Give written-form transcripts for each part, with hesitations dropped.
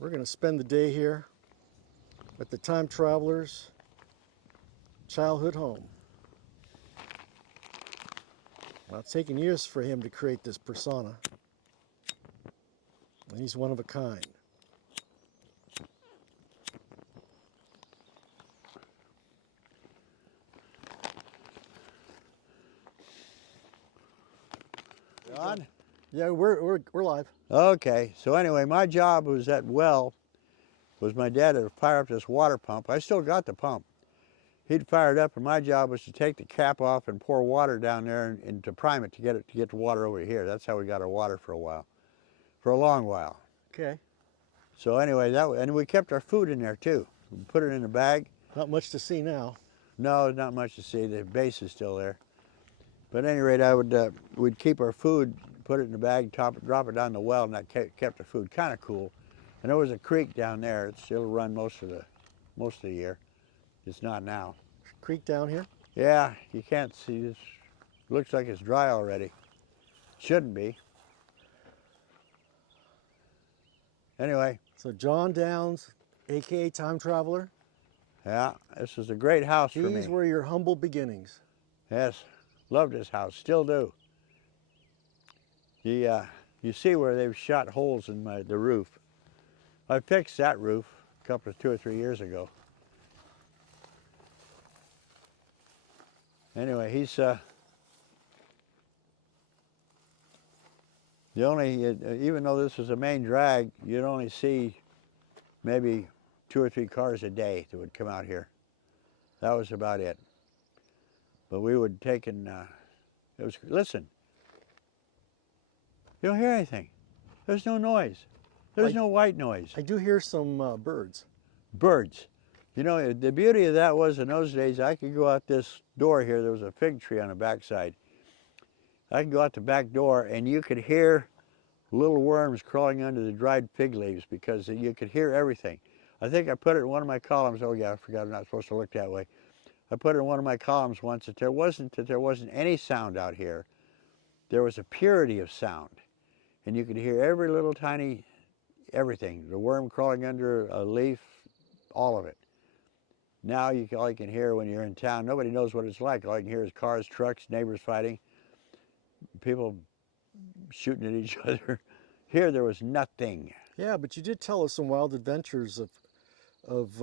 We're going to spend the day here at the time traveler's childhood home. Now, it's taken years for him to create this persona, and he's one of a kind. On? Yeah, we're live. Okay, so anyway, my job was at well, was my dad to fire up this water pump. I still got the pump. He'd fire it up, and my job was to take the cap off and pour water down there and to prime it to get the water over here. That's how we got our water for a while, for a long while. Okay. So anyway, and we kept our food in there too. We put it in a bag. Not much to see now. No, not much to see. The base is still there. But at any rate, we'd keep our food, put it in a bag, drop it down the well, and that kept the food kind of cool. And there was a creek down there. It still run most of the year. It's not now. Creek down here? Yeah, you can't see this. Looks like it's dry already. Shouldn't be. Anyway. So John Downs, aka Time Traveler. Yeah, this is a great house for me. These were your humble beginnings. Yes, loved this house, still do. You see where they've shot holes in the roof. I fixed that roof a couple of 2 or 3 years ago. Anyway, he's even though this is a main drag, you'd only see maybe 2 or 3 cars a day that would come out here. That was about it. But we would take listen, you don't hear anything. There's no noise. There's no white noise. I do hear some birds. Birds. You know, the beauty of that was in those days, I could go out this door here. There was a fig tree on the backside. I could go out the back door and you could hear little worms crawling under the dried fig leaves because you could hear everything. I think I put it in one of my columns. Oh yeah, I forgot I'm not supposed to look that way. I put it in one of my columns once that there wasn't any sound out here. There was a purity of sound. And you could hear every little tiny everything. The worm crawling under a leaf, all of it. Now all you can hear when you're in town, nobody knows what it's like. All you can hear is cars, trucks, neighbors fighting, people shooting at each other. Here there was nothing. Yeah, but you did tell us some wild adventures of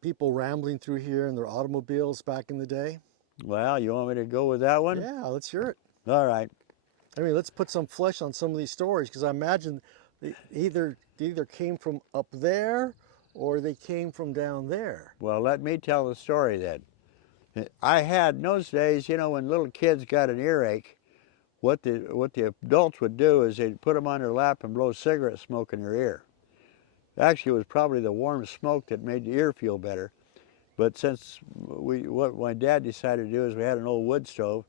people rambling through here in their automobiles back in the day. Well, you want me to go with that one? Yeah, let's hear it. All right. I mean, let's put some flesh on some of these stories because I imagine they either came from up there or they came from down there. Well, let me tell the story then. I had in those days, you know, when little kids got an earache, what the adults would do is they'd put them on their lap and blow cigarette smoke in their ear. Actually, it was probably the warm smoke that made the ear feel better. But since what my dad decided to do is we had an old wood stove,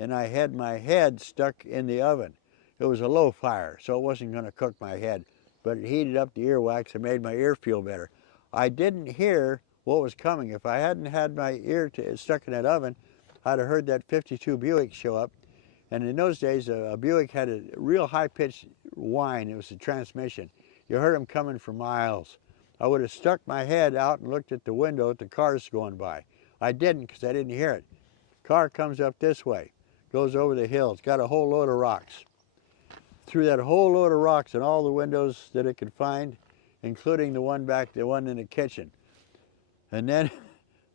and I had my head stuck in the oven. It was a low fire, so it wasn't going to cook my head, but it heated up the earwax and made my ear feel better. I didn't hear what was coming. If I hadn't had my ear stuck in that oven, I'd have heard that 52 Buick show up. And in those days, a Buick had a real high-pitched whine. It was the transmission. You heard them coming for miles. I would have stuck my head out and looked at the window at the cars going by. I didn't because I didn't hear it. Car comes up this way, goes over the hill. It's got a whole load of rocks. Through that whole load of rocks and all the windows that it could find, including the one in the kitchen. And then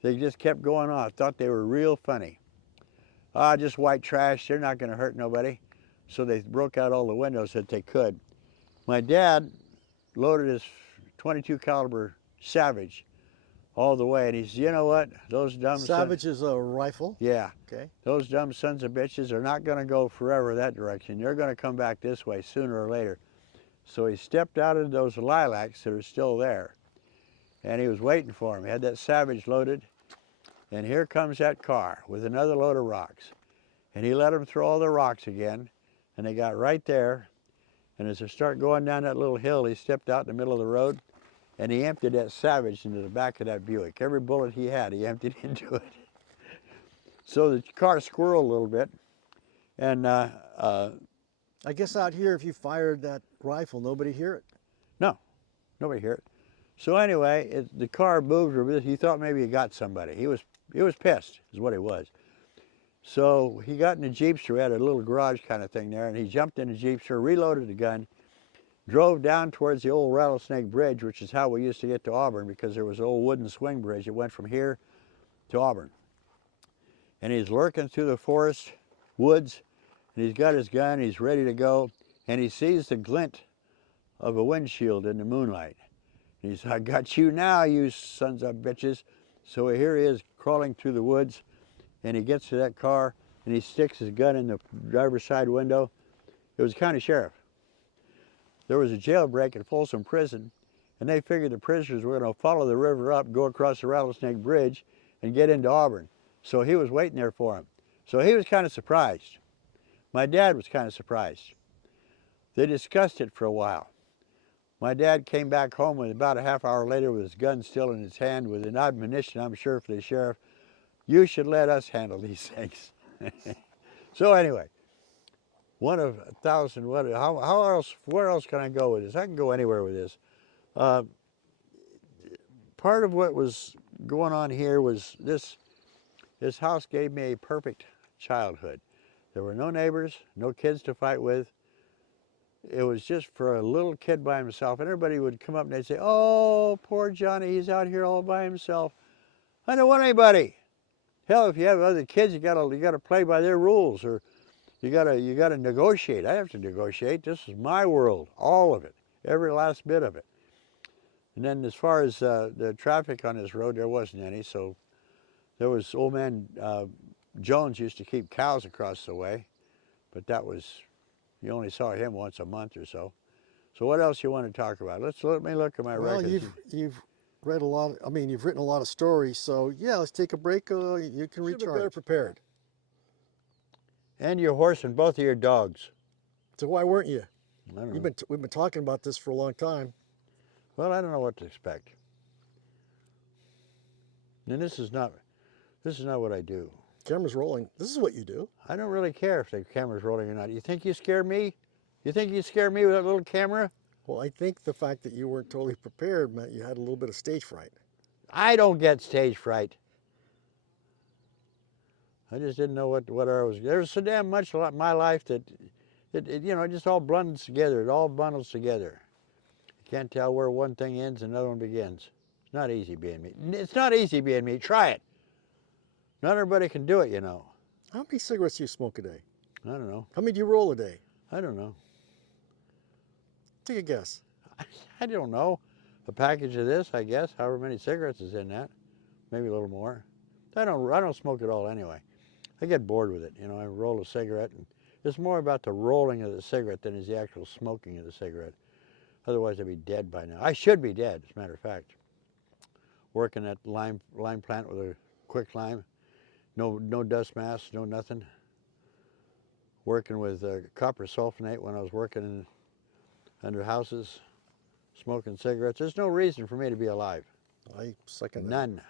they just kept going on. I thought they were real funny. Just white trash, they're not going to hurt nobody. So they broke out all the windows that they could. My dad loaded his 22 caliber Savage all the way, and he said, you know what, those dumb Savage is a rifle? Yeah. Okay. Those dumb sons of bitches are not going to go forever that direction. They're going to come back this way sooner or later. So he stepped out of those lilacs that are still there, and he was waiting for him. He had that Savage loaded, and here comes that car with another load of rocks. And he let them throw all the rocks again, and they got right there. And as they start going down that little hill, he stepped out in the middle of the road, and he emptied that Savage into the back of that Buick. Every bullet he had, he emptied into it. So the car squirreled a little bit, and I guess out here, if you fired that rifle, nobody'd hear it. No, Nobody heard it. So anyway, the car moved a bit. He thought maybe he got somebody. He was pissed, is what he was. So he got in the Jeepster. We had a little garage kind of thing there, and he jumped in the Jeepster, reloaded the gun, drove down towards the old Rattlesnake Bridge, which is how we used to get to Auburn, because there was an old wooden swing bridge that went from here to Auburn. And he's lurking through the forest, woods, and he's got his gun, he's ready to go, and he sees the glint of a windshield in the moonlight. And he said, I got you now, you sons of bitches. So here he is crawling through the woods, and he gets to that car, and he sticks his gun in the driver's side window. It was the county sheriff. There was a jailbreak at Folsom Prison, and they figured the prisoners were going to follow the river up, go across the Rattlesnake Bridge, and get into Auburn. So he was waiting there for him. So he was kind of surprised. My dad was kind of surprised. They discussed it for a while. My dad came back home with about a half hour later with his gun still in his hand with an admonition, I'm sure, for the sheriff, you should let us handle these things. So anyway, one of 1,000, how else, where else can I go with this? I can go anywhere with this. Part of what was going on here was this house gave me a perfect childhood. There were no neighbors, no kids to fight with. It was just for a little kid by himself, and everybody would come up and they'd say, oh, poor Johnny, he's out here all by himself. I don't want anybody. Hell, if you have other kids, you gotta play by their rules, or you gotta negotiate. I have to negotiate. This is my world, all of it, every last bit of it. And then as far as the traffic on this road, there wasn't any. So there was old man Jones used to keep cows across the way, but that was, you only saw him once a month or so. So what else you want to talk about? Let me look at my Well, records. you've read a lot. I mean, you've written a lot of stories. So yeah, let's take a break. You can recharge. Should be better prepared. And your horse and both of your dogs. So why weren't you? I don't know. We've been talking about this for a long time. Well, I don't know what to expect. And this is not what I do. Camera's rolling. This is what you do. I don't really care if the camera's rolling or not. You think you scare me? You think you scare me with that little camera? Well, I think the fact that you weren't totally prepared meant you had a little bit of stage fright. I don't get stage fright. I just didn't know what I was. There was so damn much of my life that it just all blends together. It all bundles together. You can't tell where one thing ends and another one begins. It's not easy being me. It's not easy being me. Try it. Not everybody can do it, you know. How many cigarettes do you smoke a day? I don't know. How many do you roll a day? I don't know. Take a guess. I don't know. A package of this, I guess. However many cigarettes is in that. Maybe a little more. I don't smoke it all anyway. I get bored with it. You know, I roll a cigarette, and it's more about the rolling of the cigarette than is the actual smoking of the cigarette. Otherwise, I'd be dead by now. I should be dead, as a matter of fact. Working at lime plant with a quick lime. No dust masks, no nothing. Working with copper sulfonate when I was working under houses, smoking cigarettes. There's no reason for me to be alive. I second that. None.